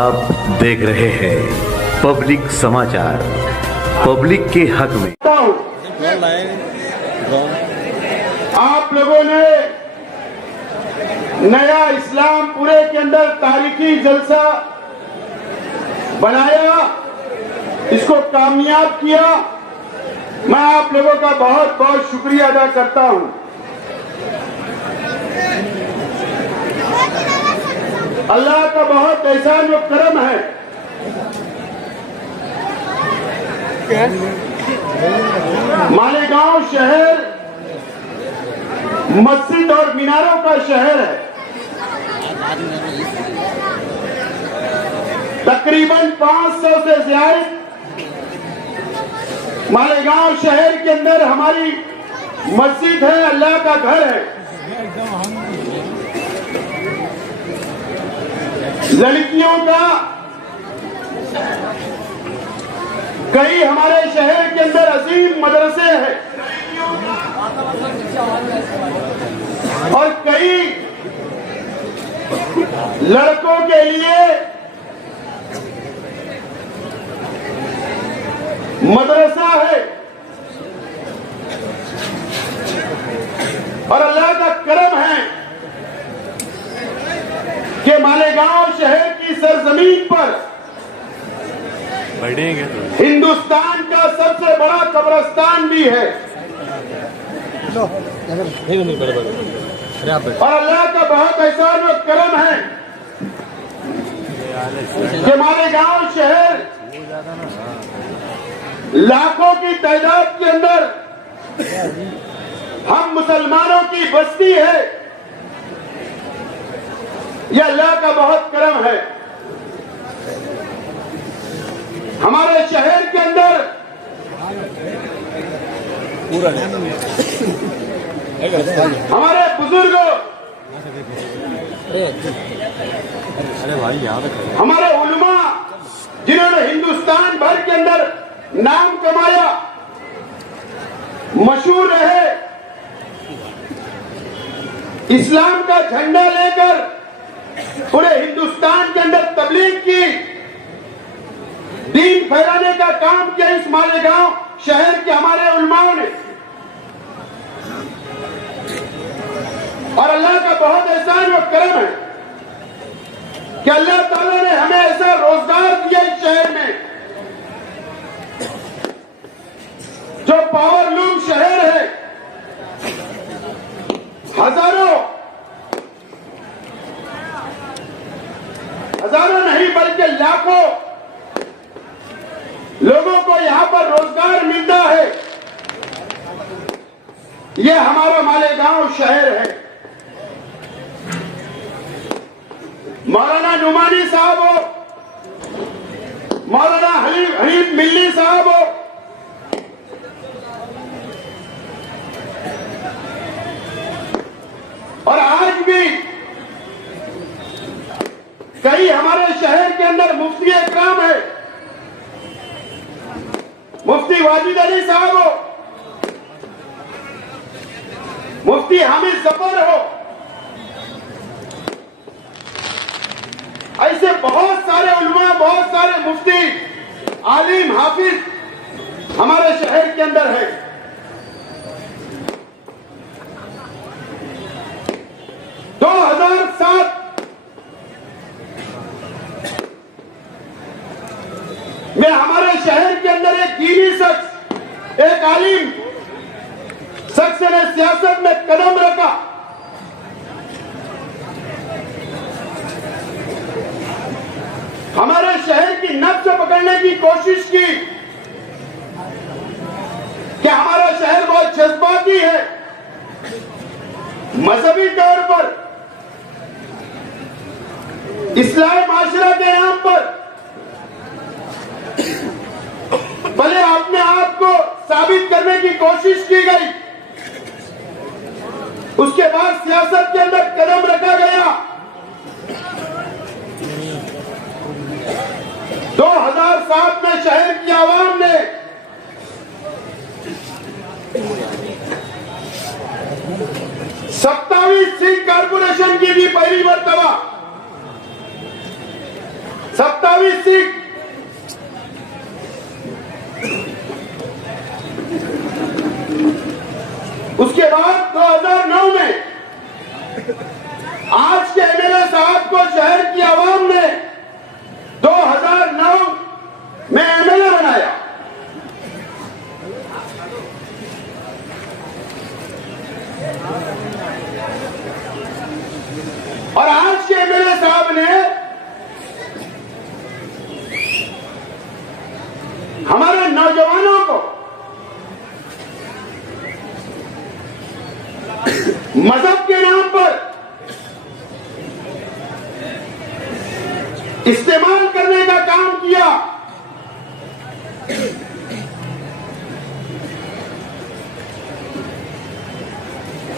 आप देख रहे हैं पब्लिक समाचार, पब्लिक के हक में। आप लोगों ने नया इस्लामपुरे के अंदर तारीखी जलसा बनाया, इसको कामयाब किया। मैं आप लोगों का बहुत बहुत शुक्रिया अदा करता हूं। अल्लाह का बहुत एहसान और करम है। मालेगांव शहर मस्जिद और मीनारों का शहर है। तकरीबन 500 से ज्यादा मालेगांव शहर के अंदर हमारी मस्जिद है, अल्लाह का घर है। लड़कियों का कई हमारे शहर के अंदर अजीम मदरसे हैं और कई लड़कों के लिए मदरसा है। और अल्लाह का करम है कि मालेगांव शहर की सरजमीन पर हिंदुस्तान का सबसे बड़ा कब्रिस्तान भी है। और अल्लाह का बहुत एहसान और करम है कि मालेगांव शहर लाखों की तादाद के अंदर हम मुसलमानों की बस्ती है। यह अल्लाह का बहुत करम है। हमारे शहर के अंदर हमारे बुजुर्गों, हमारे उलमा जिन्होंने हिंदुस्तान भर के अंदर नाम कमाया, मशहूर रहे, इस्लाम का झंडा लेकर पूरे हिंदुस्तान के अंदर तबलीग की, दीन फैलाने का काम किया इस मालेगांव शहर के हमारे उलमाओं ने। और अल्लाह का बहुत एहसान और करम है कि अल्लाह ताला ने हमें ऐसा रोजगार दिया इस शहर में, जो पावरलूम शहर है। हजारों नहीं बल्कि लाखों लोगों को यहां पर रोजगार मिलता है। यह हमारा मालेगांव शहर है। मौलाना नुमानी साहब हो, मौलाना हनीफ मिल्ली साहब हो, और आज भी कई हमारे शहर के अंदर मुफ्ती इकराम है, मुफ्ती वाजिद अली साहब हो, मुफ्ती हामिद जफर हो, ऐसे बहुत सारे उलमा, बहुत सारे मुफ्ती, आलिम, हाफिज हमारे शहर के अंदर है। में हमारे शहर के अंदर एक दीनी शख्स, एक आलिम शख्स ने सियासत में कदम रखा। हमारे शहर की नब्ज पकड़ने की कोशिश की कि हमारा शहर बहुत जज्बाती है, मजहबी तौर पर इस्लामी माशरा के नाम पर भले अपने आप को साबित करने की कोशिश की गई, उसके बाद सियासत के अंदर कदम रखा गया। 2007 में शहर की आवाम ने 27 सीट कारपोरेशन की भी पहली मर्तबा नौजवानों को मजहब के नाम पर इस्तेमाल करने का काम किया।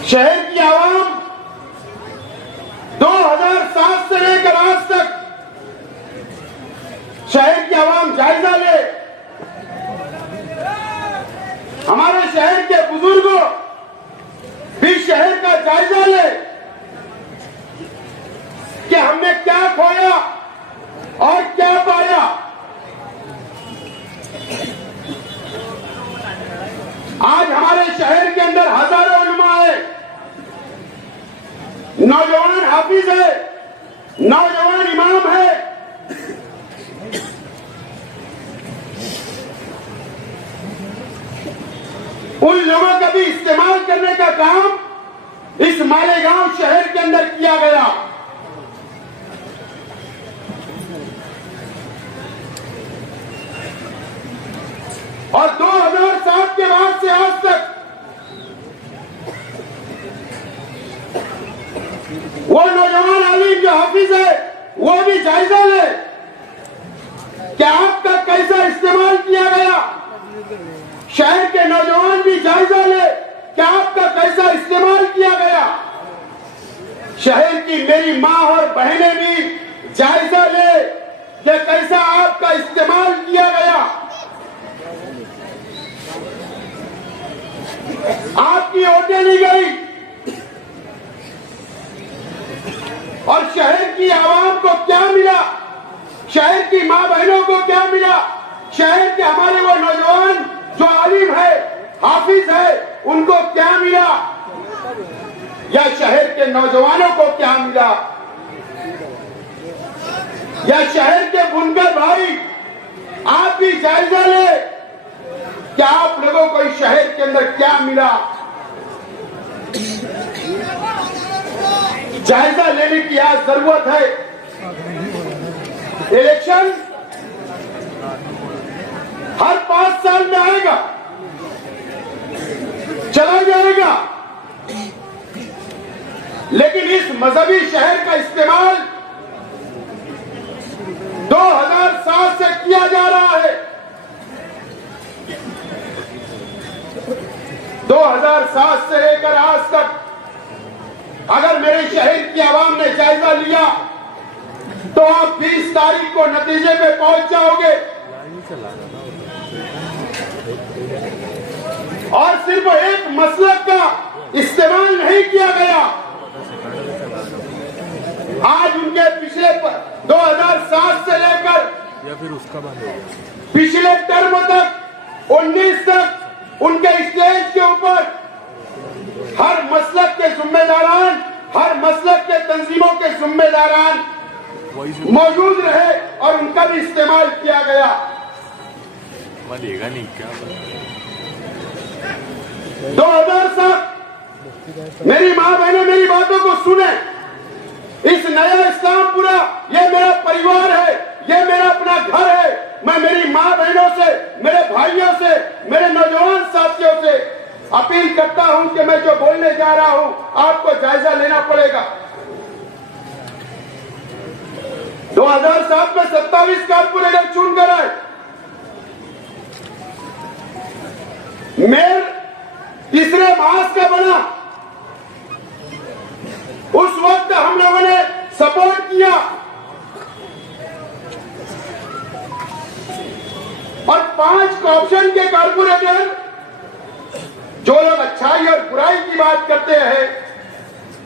शहर की आवाम 2007 से लेकर आज तक शहर की आवाम जायजा ले, हमारे शहर के बुजुर्गों भी शहर का जायजा ले कि हमने क्या खोया और क्या पाया। आज हमारे शहर के अंदर हजारों उलमा है, नौजवान हाफिज है, नौजवान इमाम है। उन लोगों का भी इस्तेमाल करने का काम इस मालेगांव शहर के अंदर किया गया। और 2007 के बाद से आज तक वो नौजवान आलिम जो हाफिज है वो भी जायजा ले कि आपका कैसा इस्तेमाल किया गया। शहर के नौजवान भी जायजा ले कि आपका कैसा इस्तेमाल किया गया। शहर की मेरी माँ और बहनें भी जायजा ले कि कैसा आपका इस्तेमाल किया गया। आपकी वोटें ली गई और शहर की आवाम को क्या मिला, शहर की माँ बहनों को क्या मिला, शहर के हमारे वो नौजवान जो आलिम है, हाफिज है, उनको क्या मिला, या शहर के नौजवानों को क्या मिला, या शहर के बुनकर भाई आप भी जायजा ले कि आप लोगों को इस शहर के अंदर क्या मिला। जायजा लेने की आज जरूरत है। इलेक्शन हर 5 साल में आएगा, चला जाएगा, लेकिन इस मजहबी शहर का इस्तेमाल 2007 से किया जा रहा है। 2007 से लेकर आज तक अगर मेरे शहर की आवाम ने जायजा लिया तो आप 20 तारीख को नतीजे पे पहुंच जाओगे। और सिर्फ एक मसलक का इस्तेमाल नहीं किया गया। आज उनके पिछले 2007 से लेकर या फिर उसका बंद हो गया, पिछले टर्म तक 19 तक उनके स्टेज के ऊपर हर मसलक के जिम्मेदारान, हर मसलक के तंजीमों के जिम्मेदारान मौजूद रहे और उनका भी इस्तेमाल किया गया। लेगा नहीं क्या 2007 मेरी माँ बहनें मेरी बातों को सुने। इस नया इस्लामपुरा ये मेरा परिवार है, ये मेरा अपना घर है। मैं मेरी माँ बहनों से, मेरे भाइयों से, मेरे नौजवान साथियों से अपील करता हूं कि मैं जो बोलने जा रहा हूं आपको जायजा लेना पड़ेगा। 2007 में 27 कारपोरेटर चुनकर आए। मेयर तीसरे मास का बना। उस वक्त हम लोगों ने सपोर्ट किया और 5 करप्शन के कारपोरेटर, जो लोग अच्छाई और बुराई की बात करते हैं,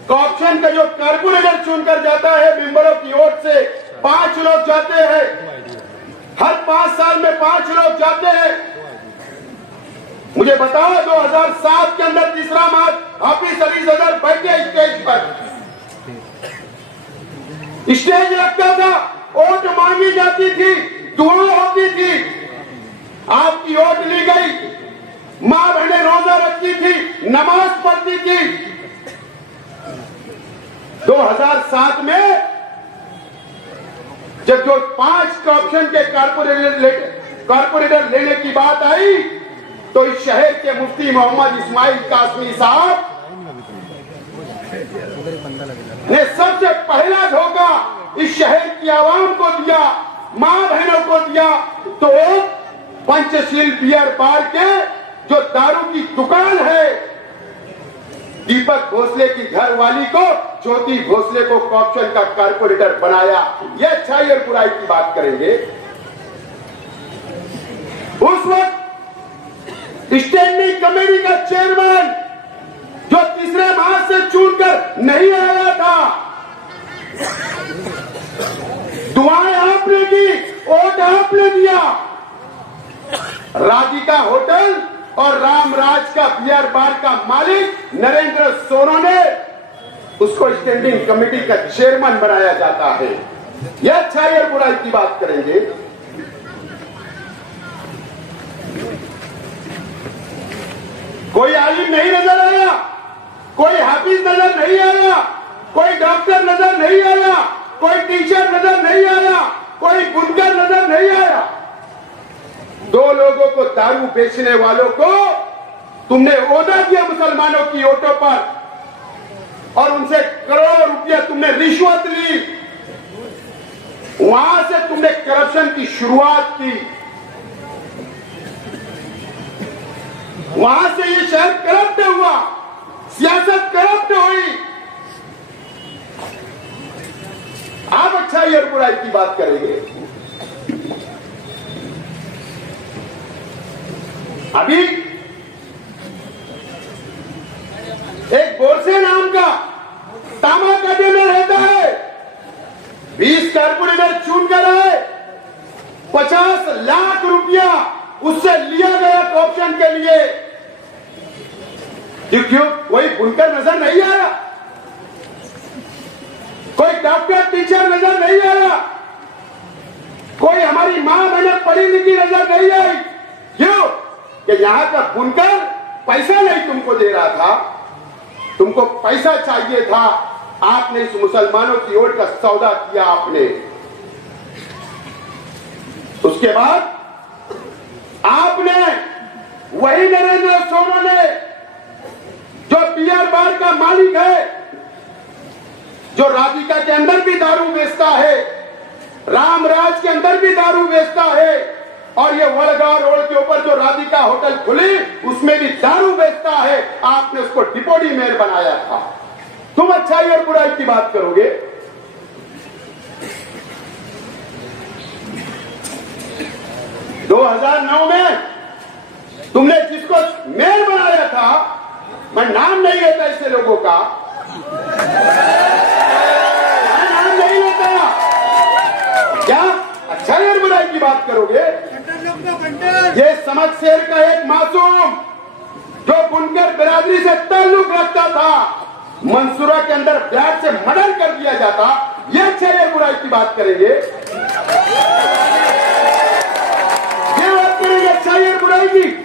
करप्शन का जो कारपोरेटर चुनकर जाता है मेंबरों की ओर से 5 लोग जाते हैं। हर 5 साल में 5 लोग जाते हैं। मुझे बताओ 2007 के अंदर तीसरा मार्च हाफिज अली सदर बैठे स्टेज पर, स्टेज लगता था, वोट मांगी जाती थी, दुआ होती थी, आपकी वोट ली गई। माँ बहनें रोजा रखती थी, नमाज पढ़ती थी। 2007 में जब जो 5 करप्शन के कारपोरेटर कॉर्पोरेटर लेने की बात आई तो इस शहर के मुफ्ती मोहम्मद इस्माइल कासमी साहब ने सबसे पहला धोखा इस शहर की आवाम को दिया, मां बहनों को दिया। तो पंचशील बियर बार के जो दारू की दुकान है, दीपक भोसले की घरवाली को, ज्योति भोसले को कॉर्पोरेशन का कॉर्पोरेटर बनाया। यह अच्छाई और बुराई की बात करेंगे। उस वक्त स्टैंडिंग कमेटी का चेयरमैन जो तीसरे माह से चुनकर नहीं आया था, दुआएं आपने की, वोट आपने दिया। राधिका होटल और रामराज का बियर बार का मालिक नरेंद्र सोनो ने उसको स्टैंडिंग कमेटी का चेयरमैन बनाया जाता है। यह अच्छाई और बुराई की बात करेंगे। कोई आलिम नहीं नजर आया, कोई हाफिज नजर नहीं आया, कोई डॉक्टर नजर नहीं आया, कोई टीचर नजर नहीं आया, कोई बुनकर नजर नहीं आया। दो लोगों को, दारू बेचने वालों को तुमने ओदा किया मुसलमानों की वोटों पर और उनसे करोड़ों रुपया तुमने रिश्वत ली। वहां से तुमने करप्शन की शुरुआत की। वहां से ये शहर करप्ट हुआ, सियासत करप्ट हुई। आप अच्छाई और बुराई की बात करेंगे। अभी एक बोरसे नाम का तामाकाटे में रहता है, 20 कारपोरेटर चुन कर आए, 50 लाख रुपया उससे लिया गया कॉर्पोरेशन के लिए। क्यों कोई बुनकर नजर नहीं आया, कोई डॉक्टर टीचर नजर नहीं आया, कोई हमारी मां बहन पढ़ी लिखी नजर नहीं आई। क्यों कि यहां का बुनकर पैसा नहीं तुमको दे रहा था, तुमको पैसा चाहिए था। आपने इस मुसलमानों की ओर का सौदा किया आपने। उसके बाद आपने वही नरेंद्र सोनो ने जो बियर बार का मालिक है, जो राधिका के अंदर भी दारू बेचता है, रामराज के अंदर भी दारू बेचता है, और ये वड़गा रोड के ऊपर जो राधिका होटल खुली उसमें भी दारू बेचता है। आपने उसको डिप्टी मेयर बनाया था। तुम अच्छाई और बुराई की बात करोगे। दो 2009 में तुमने जिसको मेयर बनाया था, मैं नाम नहीं लेता ऐसे लोगों का, मैं नाम नहीं लेता। क्या अच्छाई और बुराई की बात करोगे। ये समझ शेर का एक मासूम जो बुनकर बिरादरी से ताल्लुक रखता था, मंसूरा के अंदर ब्लैक से मर्डर कर दिया जाता। ये अच्छाई और बुराई की बात करेंगे। ये बात करेंगे अच्छाई और बुराई की।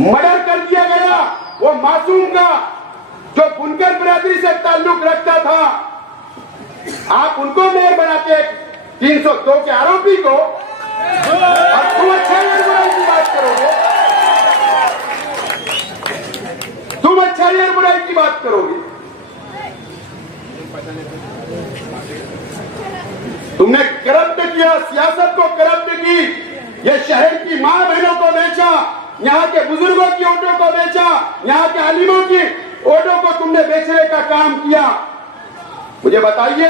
मर्डर कर दिया गया वो मासूम का जो बुनकर बिरादरी से ताल्लुक रखता था। आप उनको मेयर बनाते 302 के आरोपी को, और तुम अच्छाई और बुराई की बात करोगे। तुम अच्छाई और बुराई की बात करोगे। तुमने करप्ट किया, सियासत को करप्ट की। यह शहर की मां बहनों को बेचा, यहाँ के बुजुर्गों की वोटों को बेचा, यहाँ के आलिमों की वोटों को तुमने बेचने का काम किया। मुझे बताइए,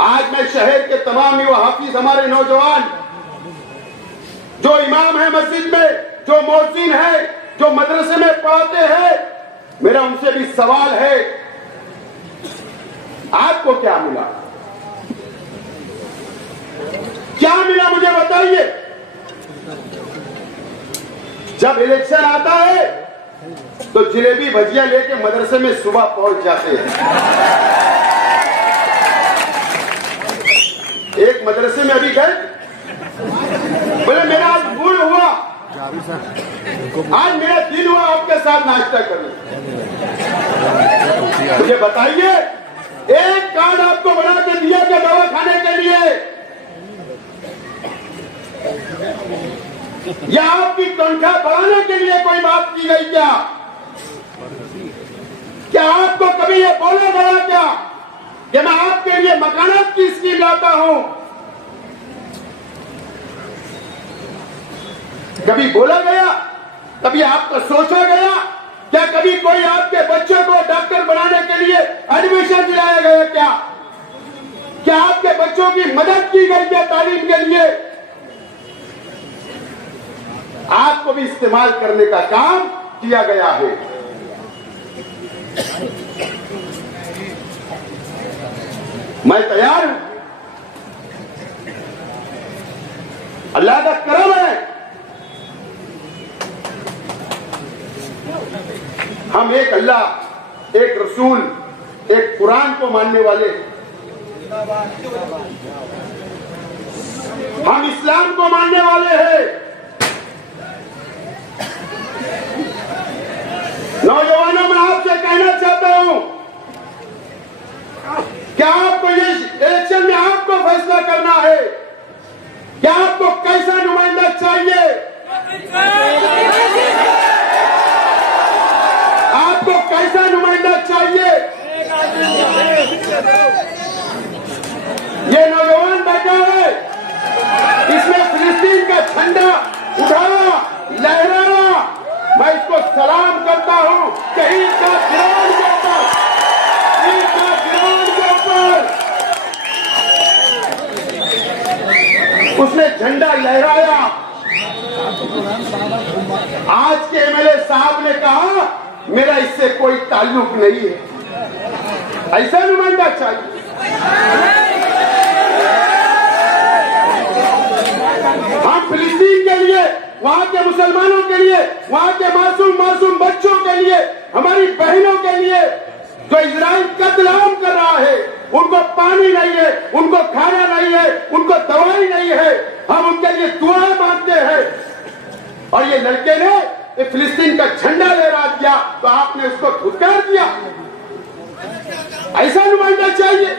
आज मैं शहर के तमाम युवा हाफिज, हमारे नौजवान जो इमाम है मस्जिद में, जो मौजिन है, जो मदरसे में पढ़ाते हैं, मेरा उनसे भी सवाल है, आपको क्या मिला? क्या मिला मुझे बताइए। जब इलेक्शन आता है तो जलेबी भजिया लेके मदरसे में सुबह पहुंच जाते हैं। एक मदरसे में अभी गए, बोले मेरा आज भूल हुआ, आज मेरा दिल हुआ आपके साथ नाश्ता करूं। मुझे बताइए एक कार्ड आपको बना के दिया गया दवा खाने के लिए, या आपकी तनख्वाह बढ़ाने के लिए कोई बात की गई क्या? क्या आपको कभी ये बोला गया क्या कि मैं आपके लिए मकानात की स्कीम लाता हूं? कभी बोला गया? कभी आपको सोचा गया? क्या कभी कोई आपके बच्चों को डॉक्टर बनाने के लिए एडमिशन दिलाया गया क्या? क्या आपके बच्चों की मदद की गई क्या तालीम के लिए? आपको भी इस्तेमाल करने का काम किया गया है। मैं तैयार हूं, अल्लाह का करम है, हम एक अल्लाह, एक रसूल, एक कुरान को मानने वाले, हम इस्लाम को मानने वाले हैं। नौजवानों, मैं आपसे कहना चाहता हूं, क्या आपको ये इलेक्शन में आपको फैसला करना है? क्या आपको कैसा नुमाइंदा चाहिए? आपको कैसा नुमाइंदा चाहिए? ये नौजवान बैठा है, इसमें फिलिस्तीन का झंडा उठाया, लहराया, मैं इसको सलाम करता हूं कि ईद का ग्राउंड के ऊपर, ईद का ग्राउंड के ऊपर उसने झंडा लहराया। आज के एमएलए साहब ने कहा मेरा इससे कोई ताल्लुक नहीं है। ऐसा नुमाइंदा चाहिए। हम फिलिस्तीन के लिए, वहां के मुसलमानों के लिए, वहां के मासूम बच्चों के लिए, हमारी बहनों के लिए जो इजराइल कत्लेआम कर रहा है, उनको पानी नहीं है, उनको खाना नहीं है, उनको दवाई नहीं है, हम उनके लिए दुआएं मांगते हैं। और ये लड़के ने ये फिलिस्तीन का झंडा लहरा दिया तो आपने उसको धुतकार दिया। ऐसा नुमाइंदा चाहिए।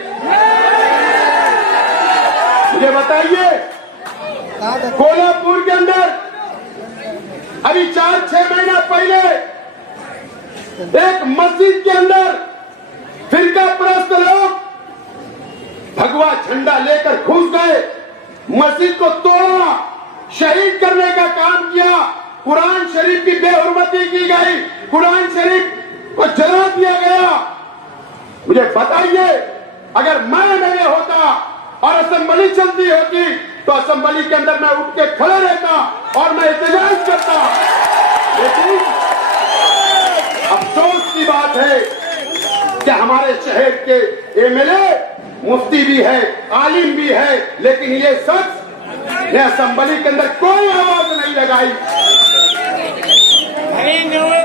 मुझे बताइए, कोल्हापुर के अंदर अभी 4-6 महीना पहले एक मस्जिद के अंदर फिरका परस्त लोग भगवा झंडा लेकर घुस गए, मस्जिद को तोड़ा, शहीद करने का काम किया, कुरान शरीफ की बेहुरमती की गई, कुरान शरीफ को जला दिया गया। मुझे बताइए, अगर मैं एमएलए होता और असेंबली चलती होती तो असेंबली के अंदर मैं उठ के खड़ा रहता और मैं एहतजाज करता। लेकिन अफसोस की बात है कि हमारे शहर के एमएलए मुफ्ती भी है, आलिम भी है, लेकिन ये शख्स ने असेंबली के अंदर कोई आवाज नहीं लगाई।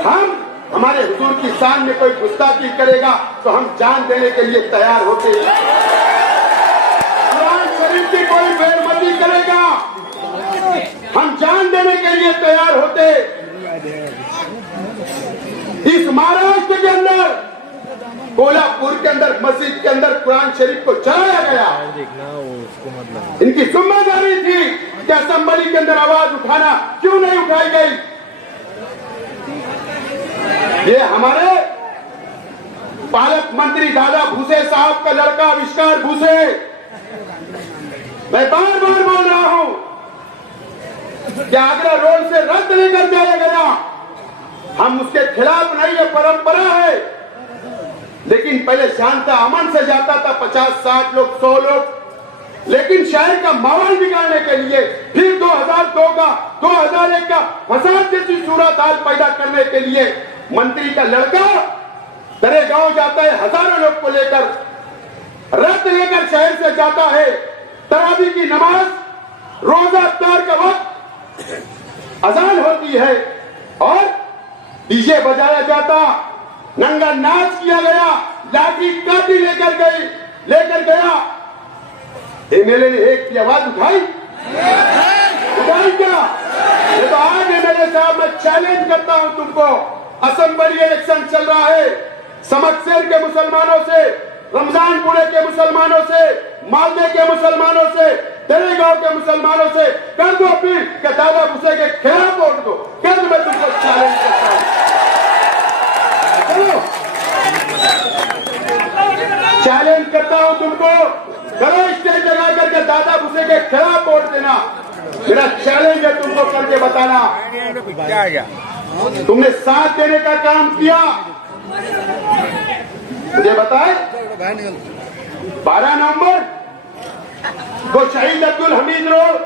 हम हमारे हुजूर की शान में कोई गुस्ताखी करेगा तो हम जान देने के लिए तैयार होते हैं। कुरान शरीफ की कोई बेइज्जती करेगा, हम जान देने के लिए तैयार होते। इस महाराष्ट्र के अंदर, कोल्हापुर के अंदर मस्जिद के अंदर कुरान शरीफ को जलाया गया। इनकी जिम्मेदारी थी कि असेंबली के अंदर आवाज उठाना क्यों नहीं उठाई गई? ये हमारे पालक मंत्री दादा भूसे साहब का लड़का आविष्कार भूसे, मैं बार बार बोल रहा हूं कि आगरा रोड से रद्द लेकर जाया गया, हम उसके खिलाफ नहीं, है परंपरा है, लेकिन पहले शांता अमन से जाता था 50-60 लोग, 100 लोग, लेकिन शहर का माहौल बिगाड़ने के लिए फिर 2002 का, 2001 का फसाद जैसी सूरत हाल पैदा करने के लिए मंत्री का लड़का तेरे गांव जाता है, हजारों लोग को लेकर, रथ लेकर शहर से जाता है, तरावी की नमाज, रोजा इफ्तार का वक्त अजान होती है और डीजे बजाया जाता, नंगा नाच किया गया, लाठी काठी लेकर गया। एमएलए ने एक की आवाज उठाई क्या? ये तो आज एमएलए साहब, मैं चैलेंज करता हूं तुमको, असेंबली इलेक्शन चल रहा है, समकसेर के मुसलमानों से रमजानपुरे के मुसलमानों से, मालदे के मुसलमानों से, दरेगांव के मुसलमानों से कर दो अपील कि दादा भूसे के खिलाफ वोट दो। क्या मैं तुमको चैलेंज करता हूं, चैलेंज करता हूं तुमको, करो स्टेज लगा करके दादा भूसे के खिलाफ वोट देना। मेरा चैलेंज है तुमको करके बताना। तुमने साथ देने का काम किया, मुझे बताए 12 नवंबर को शहीद अब्दुल हमीद रोड,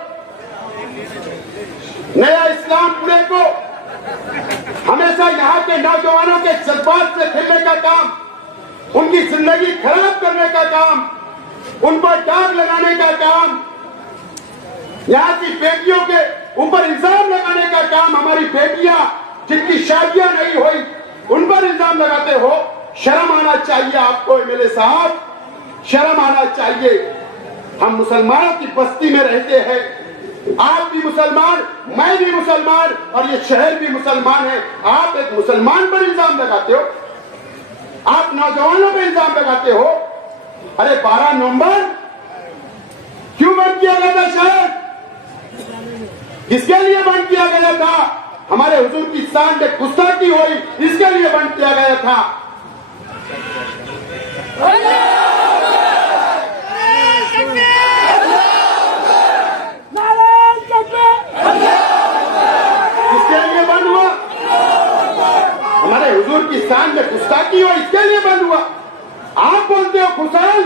नया इस्लामपुरे को हमेशा यहाँ के नौजवानों के जज्बात से खेलने का काम, उनकी जिंदगी खराब करने का काम, उन पर दाग लगाने का काम, यहाँ की बेटियों के ऊपर इल्जाम लगाने का काम, हमारी बेटियां जिनकी शादियां नहीं हुई उन पर इल्जाम लगाते हो। शर्म आना चाहिए आपको एमएलए साहब, शर्म आना चाहिए। हम मुसलमानों की बस्ती में रहते हैं, आप भी मुसलमान, मैं भी मुसलमान और ये शहर भी मुसलमान है। आप एक मुसलमान पर इल्जाम लगाते हो, आप नौजवानों पर इल्जाम लगाते हो। अरे 12 नवंबर क्यों बंद किया गया था शहर, किसके लिए बंद किया गया था? हमारे हुजूर की शान में गुस्ताखी हुई, इसके लिए बंद किया गया था। किसके लिए बंद हुआ? हमारे हुजूर की शान में गुस्ताखी हुई, इसके लिए बंद हुआ। आप बोलते हो खुशाल,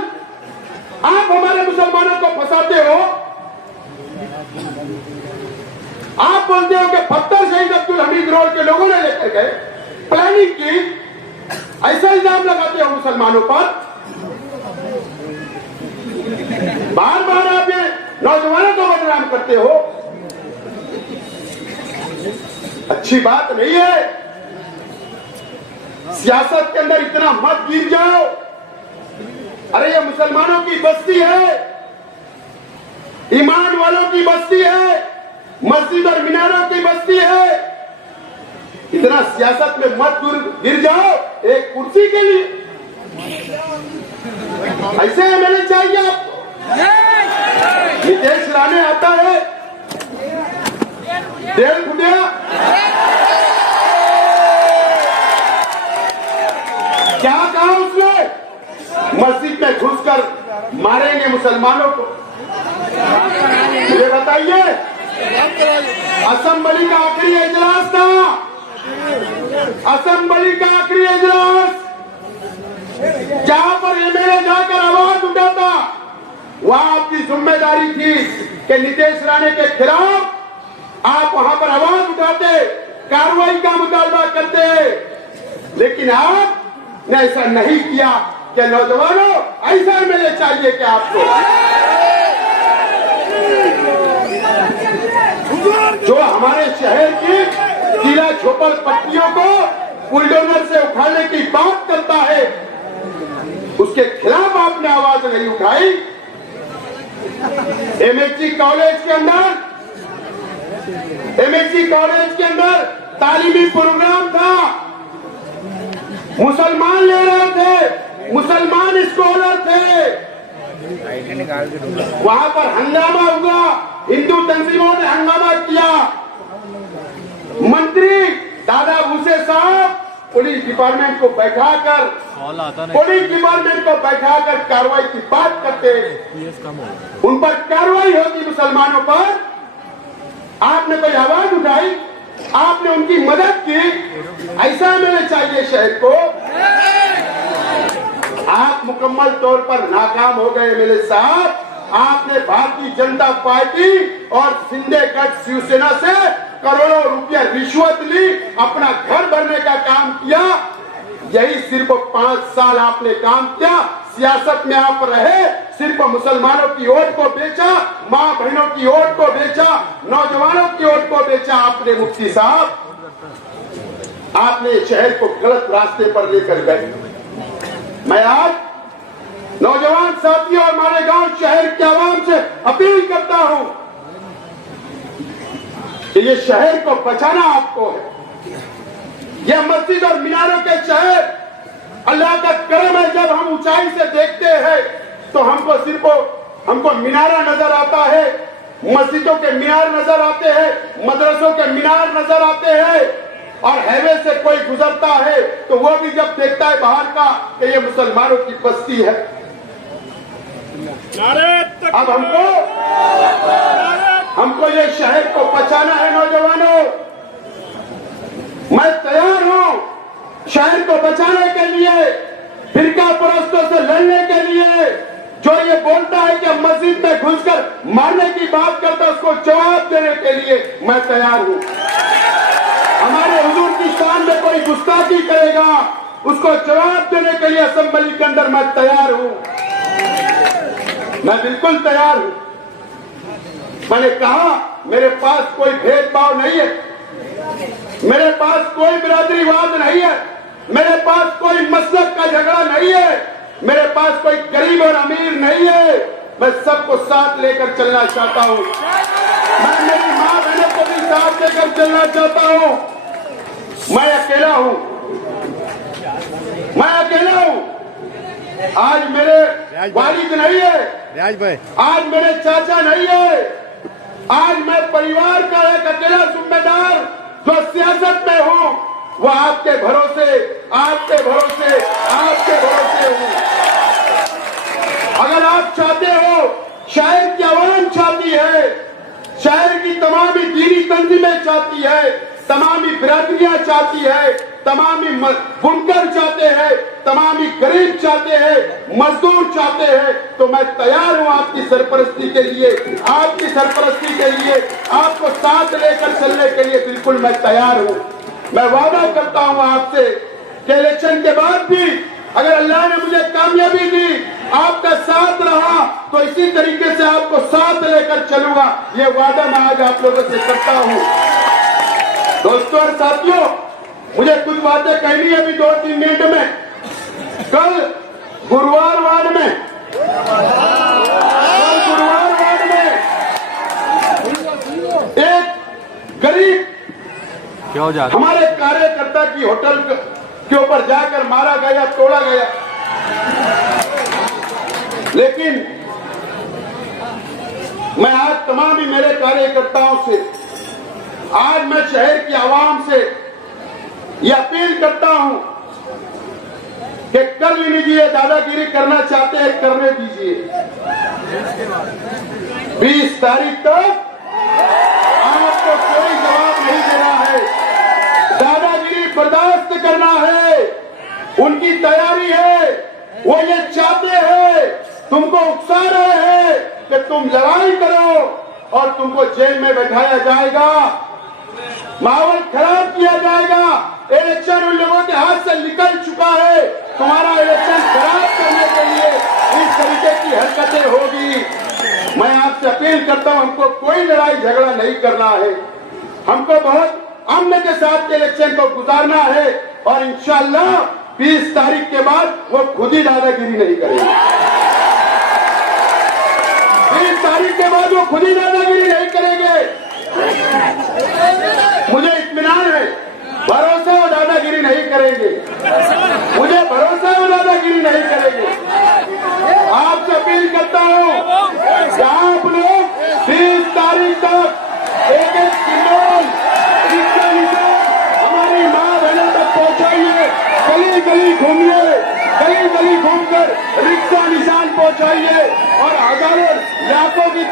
आप हमारे मुसलमानों को फंसाते हो। आप बोलते हो कि पत्थर शहीद अब्दुल हमीद रोड के लोगों ने लेकर गए, प्लानिंग की, ऐसा इल्जाम लगाते हो मुसलमानों पर। बार बार आप ये नौजवानों को बदनाम करते हो, अच्छी बात नहीं है। सियासत के अंदर इतना मत गिर जाओ। अरे ये मुसलमानों की बस्ती है, ईमान वालों की बस्ती है, मस्जिद और मीनारों की बस्ती है। इतना सियासत में मत गिर जाओ एक कुर्सी के लिए। ऐसे एमएलए चाहिए आपको? नितेश राणे आता है, डेढ़ गुडिया क्या कहा उसने? मस्जिद में घुसकर मारेंगे मुसलमानों को। मुझे बताइए, असेंबली का आखिरी इजलास था, असेंबली का आखिरी इजलास, जहां पर एमएलए जाकर आवाज उठाता, वहां आपकी जिम्मेदारी थी कि नितेश राणे के खिलाफ आप वहां पर आवाज उठाते, कार्रवाई का मुतालबा करते, लेकिन आपने ऐसा नहीं किया। क्या नौजवानों, ऐसा एमएलए चाहिए क्या आपको? जो हमारे शहर की किला झोपड़ पट्टियों को बुलडोजर से उखाड़ने की बात करता है, उसके खिलाफ आपने आवाज नहीं उठाई। एमएससी कॉलेज के अंदर तालीमी प्रोग्राम था, मुसलमान ले रहे थे, मुसलमान स्कॉलर थे, वहां पर हंगामा हुआ, हिंदू तंजीमों ने हंगामा किया। मंत्री दादा भूसे साहब पुलिस डिपार्टमेंट को बैठाकर कार्रवाई की बात करते, उन पर कार्रवाई होती मुसलमानों पर। आपने कोई आवाज उठाई, आपने उनकी मदद की। ऐसा मैंने चाहिए शहर को। आप मुकम्मल तौर पर नाकाम हो गए एमएलए साहब। आपने भारतीय जनता पार्टी और शिंदे गठ शिवसेना से करोड़ों रुपया रिश्वत ली, अपना घर भरने का काम किया। यही सिर्फ 5 साल आपने काम किया। सियासत में आप रहे, सिर्फ मुसलमानों की वोट को बेचा, मां बहनों की वोट को बेचा, नौजवानों की वोट को बेचा आपने। मुफ्ती साहब, आपने शहर को गलत रास्ते पर लेकर गए। मैं आज नौजवान साथियों और मालेगांव शहर के आवाम से अपील करता हूं कि ये शहर को बचाना आपको है। यह मस्जिद और मीनारों के शहर अल्लाह का करम है। जब हम ऊंचाई से देखते हैं तो हमको मिनारा नजर आता है, मस्जिदों के मीनार नजर आते हैं, मदरसों के मीनार नजर आते हैं, और हाईवे से कोई गुजरता है तो वो भी जब देखता है बाहर का कि ये मुसलमानों की बस्ती है। अब हमको ये शहर को बचाना है। नौजवानों, मैं तैयार हूं शहर को बचाने के लिए, फिरका परस्तों से लड़ने के लिए। जो ये बोलता है कि मस्जिद में घुसकर मारने की बात करता है, उसको जवाब देने के लिए मैं तैयार हूं। हमारे हुजूर की शान में कोई गुस्ताखी करेगा, उसको जवाब देने के लिए असेंबली के अंदर मैं तैयार हूं। मैं बिल्कुल तैयार हूं। मैंने कहा मेरे पास कोई भेदभाव नहीं है, मेरे पास कोई बिरादरीवाद नहीं है, मेरे पास कोई मसलब का झगड़ा नहीं है, मेरे पास कोई गरीब और अमीर नहीं है। मैं सबको साथ लेकर चलना चाहता हूं। मैं मेरी मां बहनों को भी साथ लेकर चलना चाहता हूं। मैं अकेला हूं, मैं अकेला हूं। आज मेरे वालिद नहीं है, आज मेरे चाचा नहीं है, आज मैं परिवार का एक अकेला जिम्मेदार जो सियासत में हूं, वो आपके भरोसे हूं। अगर आप चाहते हो, शहर की आवाम चाहती है, शहर की तमामी दीनी तंजीमें चाहती है, तमामी बिरादरियां चाहती है, तमामी बुनकर चाहते हैं, तमामी गरीब चाहते हैं, मजदूर चाहते हैं, तो मैं तैयार हूं आपकी सरपरस्ती के लिए, आपकी सरपरस्ती के लिए, आपको साथ लेकर चलने के लिए बिल्कुल मैं तैयार हूं। मैं वादा करता हूं आपसे कि इलेक्शन के बाद भी अगर अल्लाह ने मुझे कामयाबी दी, आपका साथ रहा, तो इसी तरीके से आपको साथ लेकर चलूंगा। ये वादा मैं आज आप लोगों से करता हूं। दोस्तों और साथियों, मुझे कुछ बातें कहनी है अभी 2-3 मिनट में। कल गुरुवार वार्ड में एक गरीब क्या हो जाता हमारे कार्यकर्ता की होटल के ऊपर जाकर मारा गया, तोड़ा गया। लेकिन मैं आज तमाम ही मेरे कार्यकर्ताओं से, आज मैं शहर की आवाम से यह अपील करता हूं कि कर लीजिए, दादागिरी करना चाहते हैं करने दीजिए। 20 तारीख तक आपको कोई जवाब नहीं देना है, दादागिरी बर्दाश्त करना है। उनकी तैयारी है, वो ये चाहते हैं, तुमको उकसा रहे हैं कि तुम लड़ाई करो और तुमको जेल में बैठाया जाएगा, माहौल खराब किया जाएगा। इलेक्शन उन लोगों के हाथ से निकल चुका है, तुम्हारा इलेक्शन खराब करने के लिए इस तरीके की हरकतें होगी। मैं आपसे अपील करता हूं, हमको कोई लड़ाई झगड़ा नहीं करना है, हमको बहुत अमन के साथ इलेक्शन को गुजारना है, और इंशाअल्लाह 20 तारीख के बाद वो खुद ही दादागिरी नहीं करेंगे। 20 तारीख के बाद वो खुद ही दादागिरी नहीं करेंगे। मुझे इत्मीनान है, भरोसा है वो दादागिरी नहीं करेंगे, मुझे भरोसा है वो दादागिरी नहीं करेंगे। आपसे अपील करता हूं कि आप लोग 20 तारीख तक एक सिंबल हमारी मां बहनों तक पहुंचाइए, गली गली घूमिए, गली गली घूमकर रिक्शा निशान पहुंचाइए, और हजारों लाखों की